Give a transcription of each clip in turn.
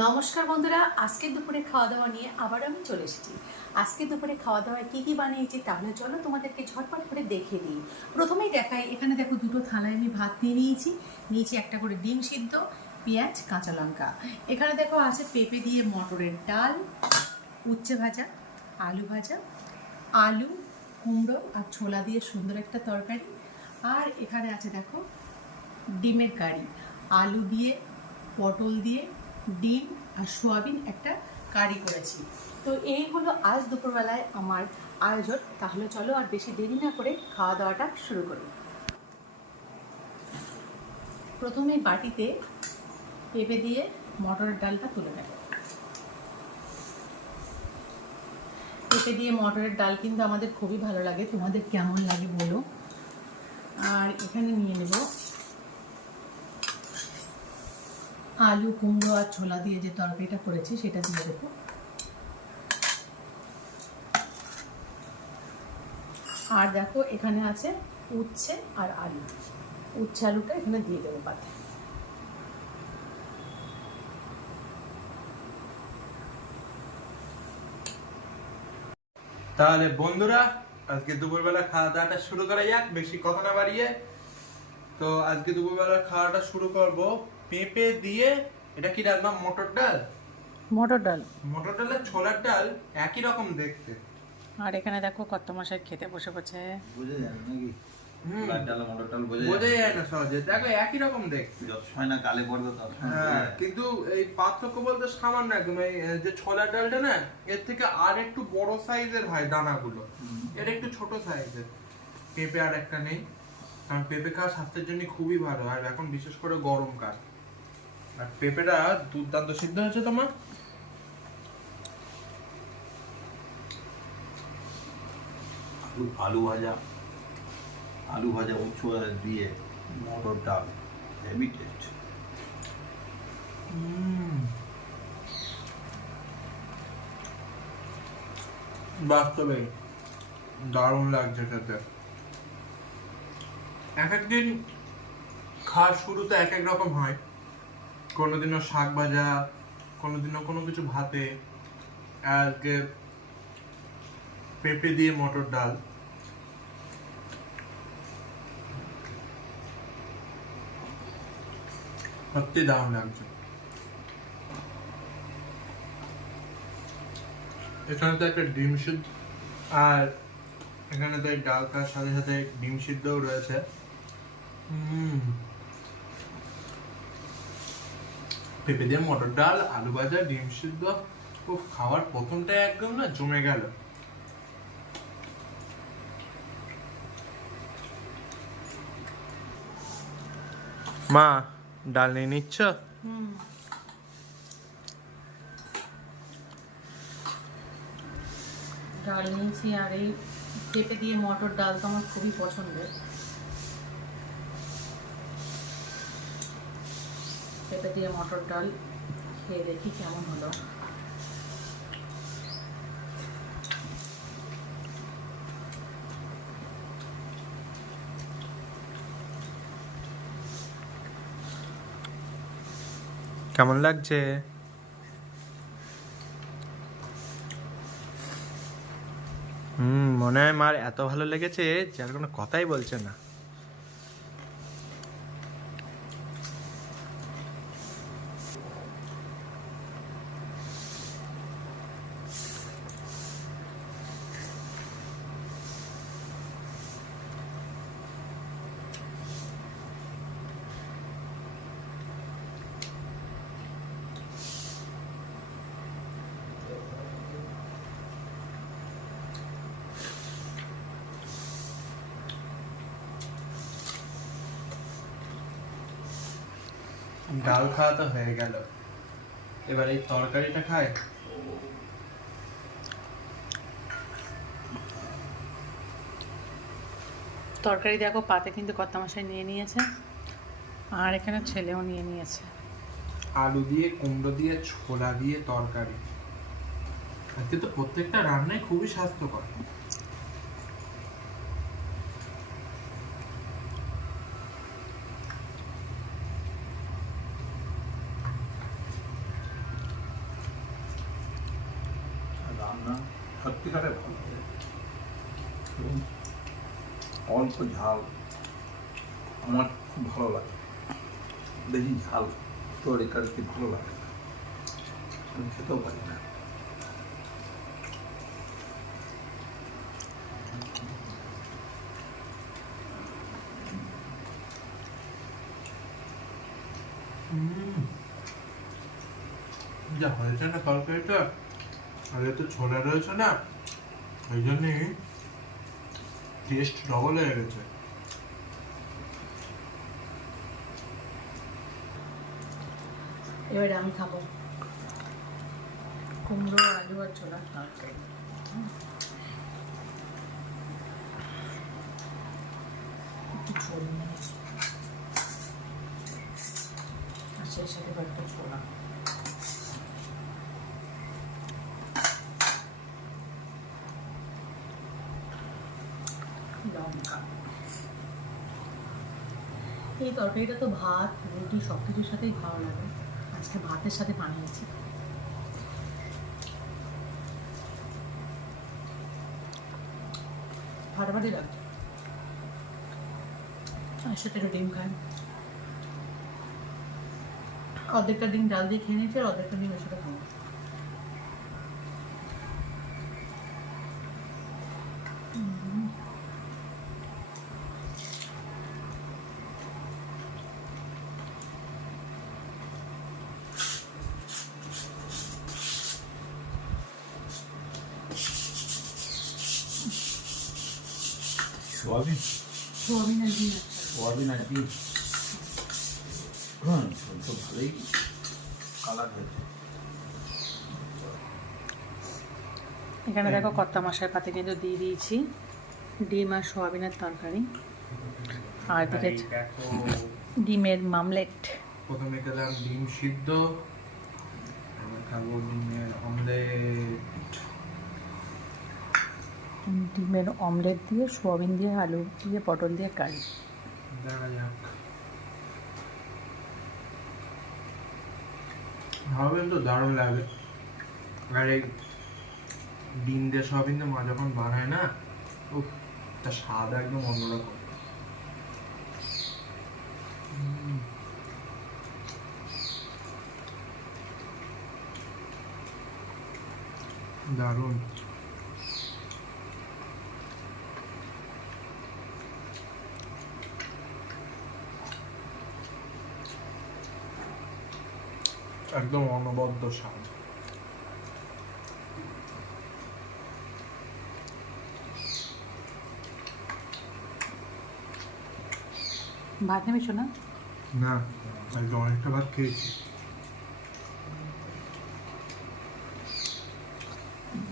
নমস্কার বন্ধুরা, আজকে দুপুরে খাওয়া দাওয়া নিয়ে আবার আমি চলে এসেছি। আজকে দুপুরে খাওয়া দাওয়ায় কী কী বানিয়েছি তাহলে চলো তোমাদেরকে ঝটপট করে দেখিয়ে দিই। প্রথমেই দেখাই, এখানে দেখো দুটো থালায় আমি ভাত নিয়ে নিয়েছি একটা করে ডিম সিদ্ধ, পেঁয়াজ, কাঁচা লঙ্কা। এখানে দেখো আছে পেঁপে দিয়ে মটরের ডাল, উচ্ছে ভাজা, আলু ভাজা, আলু, কুমড়ো আর ছোলা দিয়ে সুন্দর একটা তরকারি। আর এখানে আছে দেখো ডিমের কারি, আলু দিয়ে, পটল দিয়ে, ডিম আর সোয়াবিন একটা কারি করেছি। তো এই হলো আজ দুপুরবেলায় আমার আয়োজন। তাহলে চলো আর বেশি দেরি না করে খাওয়া দাওয়াটা শুরু করি। প্রথমে বাটিতে পেঁপে দিয়ে মটরের ডালটা তুলে নেব। পেঁপে দিয়ে মটরের ডাল কিন্তু আমাদের খুবই ভালো লাগে, তোমাদের কেমন লাগে বলো। আর এখানে নিয়ে নেব আলু, কুমড়ো আর ছোলা দিয়ে যে তরকারিটা করেছি সেটা দিয়ে দেবো। আর দেখো এখানে আছে উচ্ছে আর আলু, উচ্ছে আলুটা এখানে দিয়ে দেবো পাতে। তাহলে বন্ধুরা, আজকে দুপুরবেলা খাওয়া দাওয়াটা শুরু করা যাক, বেশি কথা না বাড়িয়ে। তো আজকে দুপুরবেলা খাওয়াটা শুরু করব পেঁপে দিয়ে। এটা কি রান্না? মটর ডাল। মটর ডাল। মটর ডালের ছোলার ডাল একই রকম দেখতে। আর এখানে দেখো কত মশাই খেতে বসে পড়ছে। বুঝে যায় না নাকি? ছোলার ডাল মটর ডাল বোঝা যায় না সহজে, দেখো একই রকম দেখতে। যত সময় না গালে পড়বে তত সময় হ্যাঁ, কিন্তু এই পার্থক্য বলতে সামান্য একদম। এই যে ছোলার ডালটা না, এর থেকে আর একটু বড় সাইজের হয় দানাগুলো, এর একটু ছোট সাইজের। পেঁপে আর একটা নেই, কারণ পেঁপে খাওয়া স্বাস্থ্যের জন্য খুবই ভালো, আর এখন বিশেষ করে গরমকাল। আর পেঁপেটা দুর্দান্ত সিদ্ধ হয়েছে তোমার। আলু ভাজা উচ্চ দিয়ে মটর ডাল হেভি টেস্ট। বাস্তবে দারুণ লাগছে খেতে। এক একদিন খাওয়ার শুরুতে এক এক রকম হয়, কোনোদিনও শাক ভাজা, কোনোদিনও কোনো কিছু ভাতে। আজকে পেঁপে দিয়ে মটর ডাল। সত্যি দারুণ লাগছে। এখানে তো একটা ডিম সিদ্ধ, আর এখানে তো এই ডাল খাওয়ার সাথে সাথে ডিম সিদ্ধও রয়েছে। পেঁপে দিয়ে মটর ডাল, আলু ভাজা, ডিম সিদ্ধ, খুব খাওয়ার প্রথমটা একদম না জমে গেল। মা, ডাল নিয়ে নিচ্ছ? ডাল নিয়েছি, আর এই পেঁপে দিয়ে মটর ডাল তো আমার খুবই পছন্দের। পেঁপে দিয়ে মটর ডাল খেয়ে দেখি কেমন হলো। কেমন লাগছে? মনে হয় মার এত ভালো লেগেছে যে আর কোনো কথাই বলছে না। ডাল খাওয়া তো হয়ে গেল, এবার এই তরকারিটা খায়। তরকারি দেখো পাতে কিন্তু কত মশাই নিয়ে নিয়েছে, আর এখানে ছেলেও নিয়ে নিয়েছে। আলু দিয়ে, কুমড়ো দিয়ে, ছোলা দিয়ে তরকারি। আজকে তো প্রত্যেকটা রান্নাই খুবই স্বাস্থ্যকর। সত্যিকারের ভালো এবং অল্প ঝাল আমার খুব ভালো লাগে। বেশি ঝাল তরকারিতে ভালো লাগে না, আমি খেতেও পারি না। যা হয়েছে না তরকারিটা, আর তো ছোলা রয়েছে না, ওই জন্যই টেস্ট ডবল হয়ে গেছে। এবারে আমি খাবো কুমড়ো, আলু আর ছোলার তরকারি। একটু ঝোল নিয়ে আর সেই সাথে একটা ছোলা। লঙ্কা। এই তরকারিটা তো ভাত, রুটি সব কিছুর সাথেই ভালো লাগে। আজকে ভাতের সাথে বানিয়েছি। ফাটাফাটি লাগছে। আর সাথে একটু ডিম খাই। অর্ধেকটা ডিম ডাল দিয়ে খেয়ে নিয়েছি আর অর্ধেকটা ডিম এর সাথে খাবো। সোয়াবিন সোয়াবিন আর ডিম আছে। সোয়াবিন আর ডিম, হ্যাঁ তো ভালোই কালার হয়েছে। এখানে দেখো কর্তা মশাই পাতে কিন্তু দিয়ে দিয়েছি ডিম আর সোয়াবিনের তরকারি, আর দিকে দেখো ডিমের মামলেট। প্রথমে খেলাম ডিম সিদ্ধ, এবার খাবো ডিমের অমলেট। ডিমের অমলেট দিয়ে সোয়াবিন দিয়ে আলু দিয়ে পটল দিয়ে কারি। দেখা যাক, ভাবে তো দারুণ লাগে। আর এই ডিম দিয়ে সোয়াবিন দিয়ে মা যখন বানায় না, উফ, তার স্বাদ একদম অন্যরকম। দারুণ। একদম অনবদ্য স্বাদ। ভাত নেমেছো না? না, আজকে অনেকটা ভাত খেয়েছি।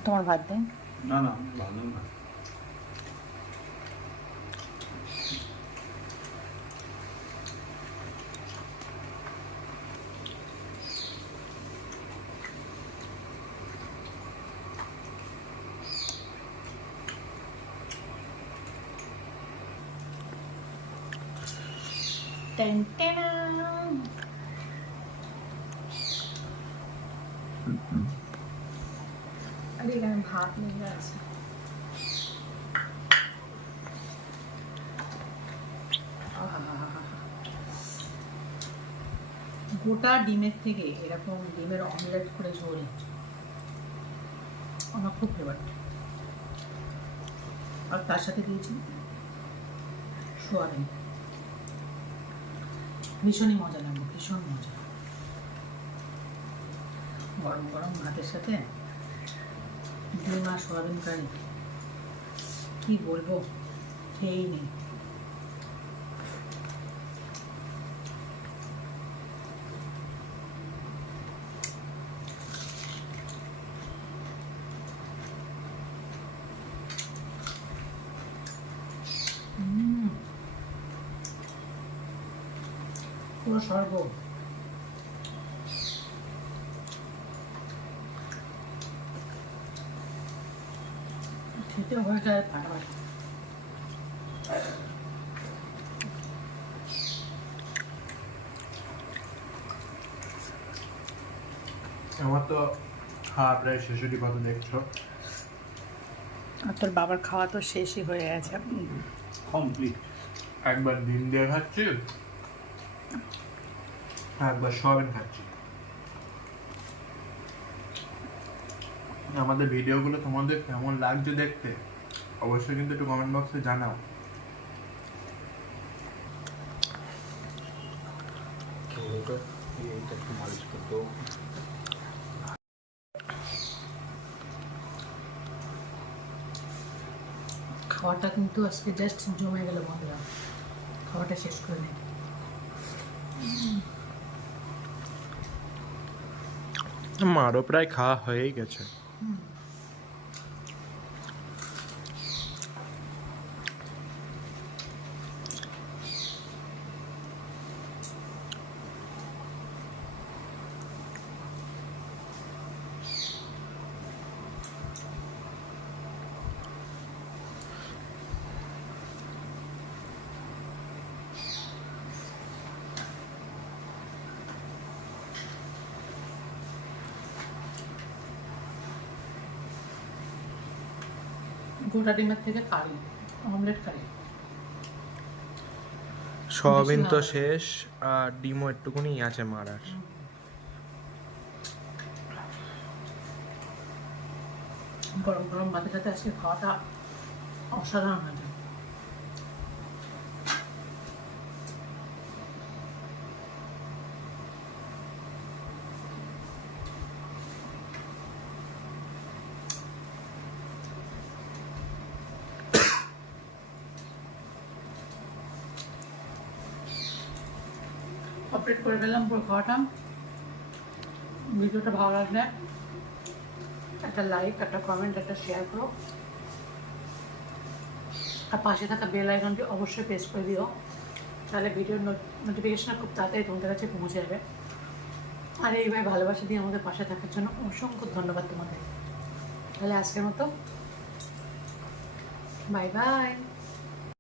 তোমার ভাত দেয়? না না ভালো না। আরে এখানে ভাত নিয়ে আছে। গোটা ডিমের থেকে এরকম ডিমের অমলেট করে ঝোল আমার খুব ফেভারিট। আর তার সাথে দিয়েছি সোয়াবিন। ভীষণই মজা লাগবে, ভীষণ মজা। গরম গরম ভাতের সাথে ডিম আর সোয়াবিন কারি, কি বলবো, খেয়েই নেই। পুরো স্বর্গ। খেতে হয়ে যায় ফাটাফাটি। আমার তো খাওয়া প্রায় শেষেরই কথা দেখছো। আর তোর বাবার খাওয়া তো শেষই হয়ে গেছে। কমপ্লিট। একবার ডিম দিয়ে খাচ্ছি, একবার সয়াবিন খাচ্ছি। আমাদের ভিডিওগুলো তোমাদের কেমন লাগছে দেখতে অবশ্যই কিন্তু একটু কমেন্ট বক্সে জানাও। এইটা একটু মালিশ করতে হবে। খাওয়াটা কিন্তু আজকে জাস্ট জমে গেল বন্ধুরা, খাওয়াটা শেষ করে নেই। আমারও প্রায় খাওয়া হয়েই গেছে। গোটা ডিমের থেকে কারি, অমলেট কারি। সয়াবিন তো বেশি না। শেষ, আর ডিমও একটুকুনি আছে মারার। গরম গরম ভাতের সাথে আজকে খাওয়াটা অসাধারণ হয়েছে। কমপ্লিট করে ফেললাম পুরো খাওয়াটা। ভিডিওটা ভালো লাগলে একটা লাইক, একটা কমেন্ট, একটা শেয়ার করো, আর পাশে থাকা বেল আইকনটি অবশ্যই প্রেস করে দিও, তাহলে ভিডিওর নোটিফিকেশন খুব তাড়াতাড়ি তোমাদের কাছে পৌঁছে যাবে। আর এইভাবে ভালোবাসা দিয়ে আমাদের পাশে থাকার জন্য অসংখ্য ধন্যবাদ তোমাদের। তাহলে আজকের মতো বাই বাই।